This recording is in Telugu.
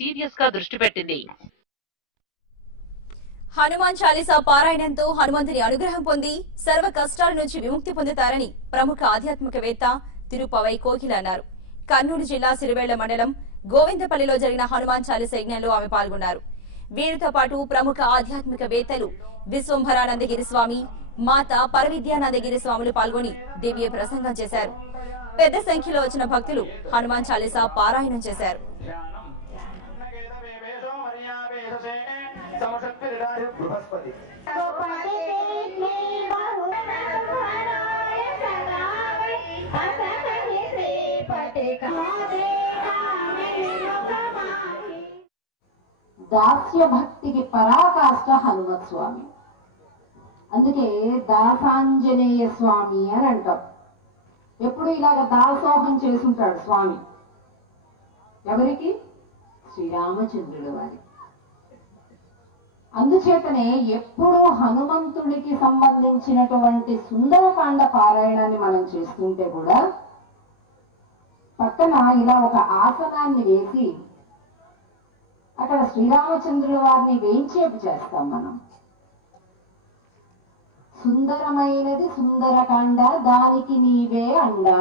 సీరియస్ గా దృష్టి పెట్టింది. హనుమాన్ చాలీసా పారాయణంతో హనుమంతుని అనుగ్రహం పొంది సర్వ కష్టాల నుంచి విముక్తి పొందుతారని ప్రముఖ ఆధ్యాత్మికవేత్త తిరుపవై కోకిల అన్నారు. కర్నూలు జిల్లా సిరివేళ్ల మండలం గోవిందపల్లిలో జరిగిన హనుమాన్ చాలీసా యజ్ఞంలో ఆమె పాల్గొన్నారు. వీరితో పాటు ప్రముఖ ఆధ్యాత్మికవేత్తలు విశ్వంభరానందగిరి స్వామి, మాత పరవిద్యానందగిరి స్వాములు పాల్గొని దివ్య ప్రసంగం చేశారు. పెద్ద సంఖ్యలో వచ్చిన భక్తులు హనుమాన్ చాలీసా పారాయణం చేశారు. దాస్య భక్తికి పరాకాష్ట హనుమత్ స్వామి. అందుకే దాసాంజనేయ స్వామి అని అంటాం. ఎప్పుడు ఇలాగ దాసోహం చేసుంటాడు స్వామి. ఎవరికి? శ్రీరామచంద్రుడు వారి. అందుచేతనే ఎప్పుడూ హనుమంతుడికి సంబంధించినటువంటి సుందరకాండ పారాయణాన్ని మనం చేస్తుంటే కూడా పక్కన ఇలా ఒక ఆసనాన్ని వేసి అక్కడ శ్రీరామచంద్రుల వారిని వేయించేపు చేస్తాం మనం. సుందరమైనది సుందరకాండ, దానికి నీవే అండా.